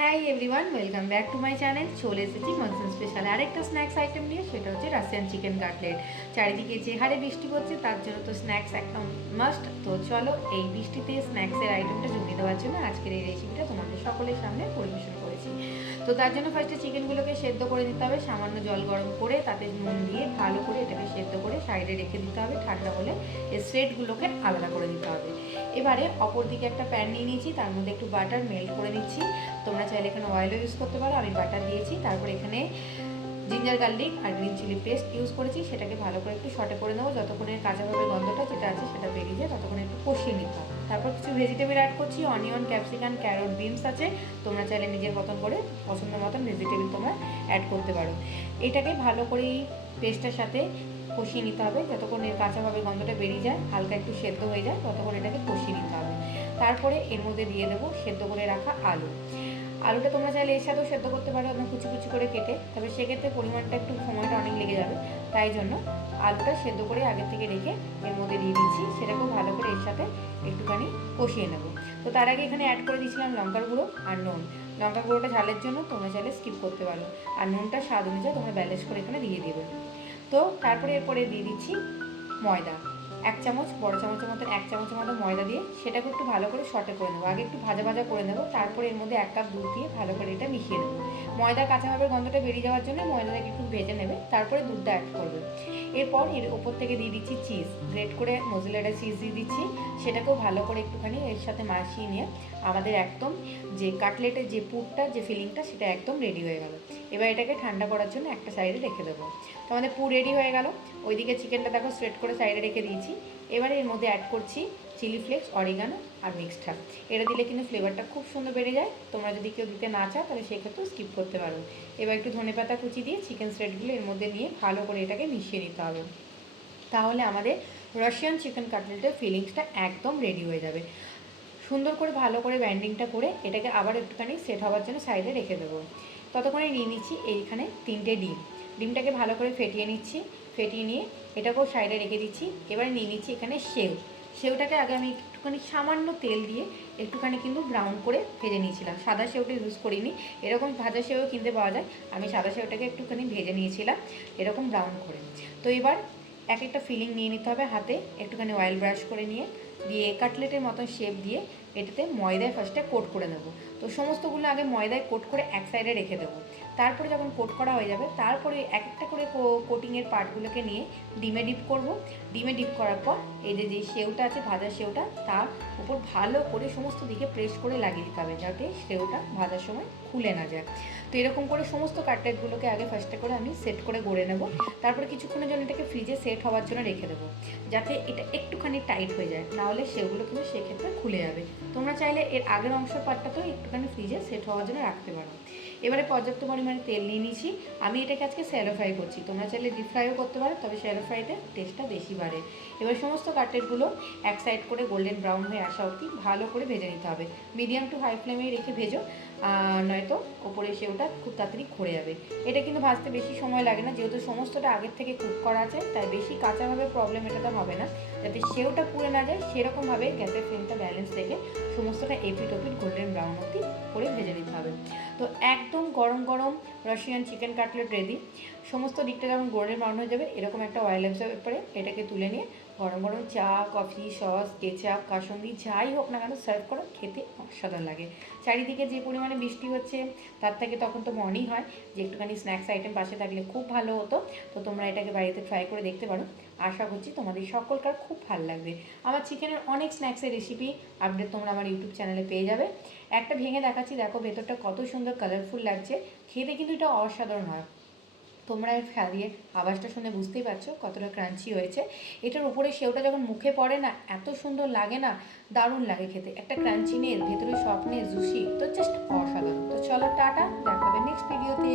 Hi everyone, welcome back to my channel. চলে এসেছি monsoon special আরেকটা স্ন্যাক্স আইটেম নিয়ে, সেটা হচ্ছে রাশিয়ান চিকেন কাটলেট। চারিদিকে যে হারে বৃষ্টি পড়ছে তার জন্য তো স্ন্যাক্স একদম মাস্ট। তো চলো এই বৃষ্টিতে স্ন্যাক্সের আইটেমটা জমিয়ে দেওয়ার জন্য আজকের এই রেসিপিটা তোমাদের সকলের সামনে পরিবেশন করেছি। তো তার জন্য ফার্স্টে চিকেনগুলোকে সেদ্ধ করে দিতে হবে, সামান্য জল গরম করে তাতে নুন দিয়ে ভালো করে এটাকে সেদ্ধ করে সাইডে রেখে দিতে হবে। ঠান্ডা হলে এই স্ট্রেটগুলোকে আলাদা করে দিতে হবে। এবারে অপর দিকে একটা প্যান নিয়ে নিয়েছি, তার মধ্যে একটু বাটার মেল্ট করে নিচ্ছি। তোমরা চাইলে এখানে অয়েলও ইউজ করতে পারো, আমি বাটার দিয়েছি। তারপর এখানে জিঞ্জার গার্লিক আর গ্রিন চিলি পেস্ট ইউজ করেছি, সেটাকে ভালো করে একটু শর্টে করে নেবো। যতক্ষণে কাঁচাভাবে গন্ধটা যেটা আছে সেটা বেরিয়ে যায় ততক্ষণে একটু কষিয়ে নিতে হবে। তারপর কিছু ভেজিটেবল অ্যাড করছি, অনিয়ন, ক্যাপসিকাম, ক্যারট, বিনস আছে। তোমরা চাইলে নিজের মতন করে পছন্দ মতন ভেজিটেবল তোমরা অ্যাড করতে পারো। এটাকে ভালো করে এই পেস্টের সাথে কষিয়ে নিতে হবে, যতক্ষণ এর কাঁচাভাবে গন্ধটা বেরিয়ে যায়, হালকা একটু সেদ্ধ হয়ে যায় ততক্ষণ এটাকে কষিয়ে নিতে হবে। তারপরে এর মধ্যে দিয়ে দেবো সেদ্ধ করে রাখা আলুটা তোমরা চাইলে এর সাথেও সেদ্ধ করতে পারো, আপনার কুচি কুচি করে কেটে। তবে সেক্ষেত্রে পরিমাণটা একটু সময়টা অনেক লেগে যাবে, তাই জন্য আলুটা সেদ্ধ করে আগে থেকে রেখে এর মধ্যে দিয়ে দিচ্ছি। সেটাকেও ভালো করে এর সাথে একটুখানি কষিয়ে নেব। তো তার আগে এখানে অ্যাড করে দিয়েছিলাম লঙ্কার গুঁড়ো আর নুন। লঙ্কার গুঁড়োটা ঝালের জন্য তোমরা চাইলে স্কিপ করতে পারো, আর নুনটা স্বাদ অনুযায়ী তোমরা ব্যালেন্স করে এখানে দিয়ে দেবে। তো তারপরে এরপরে দিয়ে দিচ্ছি ময়দা, 1 চামচ, বড় চামচের মতন 1 চামচের মতো ময়দা দিয়ে সেটাকে একটু ভালো করে শর্টে করে নেবো। আগে একটু ভাজা ভাজা করে নেবো, তারপরে এর মধ্যে 1 কাপ দুধ দিয়ে ভালো করে এটা মিশিয়ে নেবো। ময়দা কাঁচাভাবে গন্ধটা বেরিয়ে যাওয়ার জন্য ময়দাটাকে একটু ভেজে নেবে, তারপরে দুধটা অ্যাড করবে। এরপর এর ওপর থেকে দিয়ে দিচ্ছি চিজ, গ্রেট করে মোজেরেলা চিজ দিয়ে দিচ্ছি। সেটাকেও ভালো করে একটুখানি এর সাথে মাখিয়ে নিয়ে আমাদের একদম যে কাটলেটের যে পুরটা, যে ফিলিংটা, সেটা একদম রেডি হয়ে গেল। এবার এটাকে ঠান্ডা করার জন্য একটা সাইডে রেখে দেবো। তো আমাদের পুর রেডি হয়ে গেল। ওইদিকে চিকেনটা দেখো স্ট্রেট করে সাইডে রেখে দিয়েছি। এবারে এর মধ্যে অ্যাড করছি চিলি ফ্লেক্স, অরিগানো আর মিক্সড হার্ব। এটা দিলে কিন্তু ফ্লেভারটা খুব সুন্দর বেড়ে যায়। তোমরা যদি কেউ দিতে না চাও তাহলে সেক্ষেত্রেও স্কিপ করতে পারো। এবার একটু ধনেপাতা কুচি দিয়ে চিকেন স্ট্রেটগুলো এর মধ্যে নিয়ে ভালো করে এটাকে মিশিয়ে নিতে হবে। তাহলে আমাদের রাশিয়ান চিকেন কাটলেটের ফিলিংসটা একদম রেডি হয়ে যাবে। সুন্দর করে ভালো করে ব্যান্ডিংটা করে এটাকে আবার একটুখানি সেট হওয়ার জন্য সাইডে রেখে দেবো। ততক্ষণে নিয়ে নিচ্ছি এইখানে 3টে ডিমটাকে ভালো করে ফেটিয়ে নিচ্ছি। ফেটিয়ে নিয়ে এটাকেও সাইডে রেখে দিচ্ছি। এবারে নিয়ে নিচ্ছি এখানে সেওটাকে আগে আমি একটুখানি সামান্য তেল দিয়ে একটুখানি কিন্তু ব্রাউন করে ভেজে নিয়েছিলাম। সাদা সেওটা ইউজ করিনি, এরকম ভাজা সেও কিনতে পাওয়া যায়। আমি সাদা সেওটাকে একটুখানি ভেজে নিয়েছিলাম এরকম ব্রাউন করে। তো এবার এক একটা ফিলিং নিয়ে নিতে হবে হাতে, একটুখানি অয়েল ব্রাশ করে নিয়ে কাটলেটের মতন শেপ দিয়ে এটাতে ময়দায় ফার্স্টে কোট করে নেবো। তো সমস্তগুলো আগে ময়দায় কোট করে এক সাইডে রেখে দেবো। তারপরে যখন কোট করা হয়ে যাবে তারপরে এক একটা করে কোটিংয়ের পার্টগুলোকে নিয়ে ডিমে ডিপ করব। ডিমে ডিপ করার পর এই যে সেওটা আছে, ভাজার সেওটা, তার উপর ভালো করে সমস্ত দিকে প্রেস করে লাগিয়ে দিতে হবে, যাতে সেওটা ভাজার সময় খুলে না যায়। তো এরকম করে সমস্ত কাটলেটগুলোকে আগে ফার্স্টে করে আমি সেট করে গড়ে নেব। তারপরে কিছুক্ষণের জন্য এটাকে ফ্রিজে সেট হওয়ার জন্য রেখে দেবো, যাতে এটা একটুখানি টাইট হয়ে যায়, নাহলে সেগুলো কিন্তু সেক্ষেত্রে খুলে যাবে। তোমরা চাইলে এর আগের অংশের পার্টটাতেও একটুখানি ফ্রিজে সেট হওয়ার জন্য রাখতে পারো। এবারে পর্যাপ্ত পরিমাণে তেল নিয়ে নিয়েছি। আমি এটাকে আজকে শ্যালো ফ্রাই করছি, তোমরা চাইলে ডিপ ফ্রাইও করতে পারো, তবে শ্যালো ফ্রাইতে টেস্টটা বেশি বাড়ে। এবার সমস্ত কাটলেটগুলো এক সাইড করে গোল্ডেন ব্রাউন হয়ে আসা অবধি ভালো করে ভেজে নিতে হবে। মিডিয়াম টু হাই ফ্লেমে রেখে ভেজো, নয়তো ওপরে সেওটা খুব তাড়াতাড়ি খড়ে যাবে। এটা কিন্তু ভাজতে বেশি সময় লাগে না, যেহেতু সমস্তটা আগের থেকে কুক করা আছে, তাই বেশি কাঁচাভাবে প্রবলেম এটাতে হবে না। যাতে সেওটা পুড়ে না যায় সেরকমভাবে গ্যাসের ফ্লেমটা ব্যালেন্স রেখে সমস্তটা এপিট ওপিট গোল্ডেন ব্রাউন অবধি করে ভেজে নিতে হবে। তো একদম গরম গরম রাশিয়ান চিকেন কাটলেট রেডি। সমস্ত দিকটা যখন গোল্ডেন ব্রাউন হয়ে যাবে এরকম একটা অয়েল অ্যাবজর্বের পরে এটাকে তুলে নিয়ে গরম গরম চা, কফি, সস, কেচাপ, কাসুন্দি যাই হোক না কেন সার্ভ করো, খেতে অসাধারণ লাগে। চারিদিকে যে পরিমাণে বৃষ্টি হচ্ছে তার থেকে তখন তো মনেই হয় যে একটুখানি স্ন্যাক্স আইটেম পাশে থাকলে খুব ভালো হতো। তো তোমরা এটাকে বাড়িতে ট্রাই করে দেখতে পারো, আশা করছি তোমাদের সকলকার খুব ভালো লাগবে। আমার চিকেনের অনেক স্ন্যাক্সের রেসিপি আপডেট তোমরা আমার ইউটিউব চ্যানেলে পেয়ে যাবে। একটা ভেঙে দেখাচ্ছি, দেখো ভেতরটা কত সুন্দর কালারফুল লাগছে, খেতে কিন্তু এটা অসাধারণ হয়। তোমরা দিয়ে আওয়াজটা শুনে বুঝতেই পারছো কতটা ক্রাঞ্চি হয়েছে। এটার উপরে সেওটা যখন মুখে পড়ে না, এত সুন্দর লাগে না, দারুণ লাগে খেতে। একটা ক্রাঞ্চিনেস, ভেতরে সফটনেস, জুসি, তো জাস্ট অসাধারণ। তো চলো টাটা, দেখা হবে নেক্সট ভিডিওতে।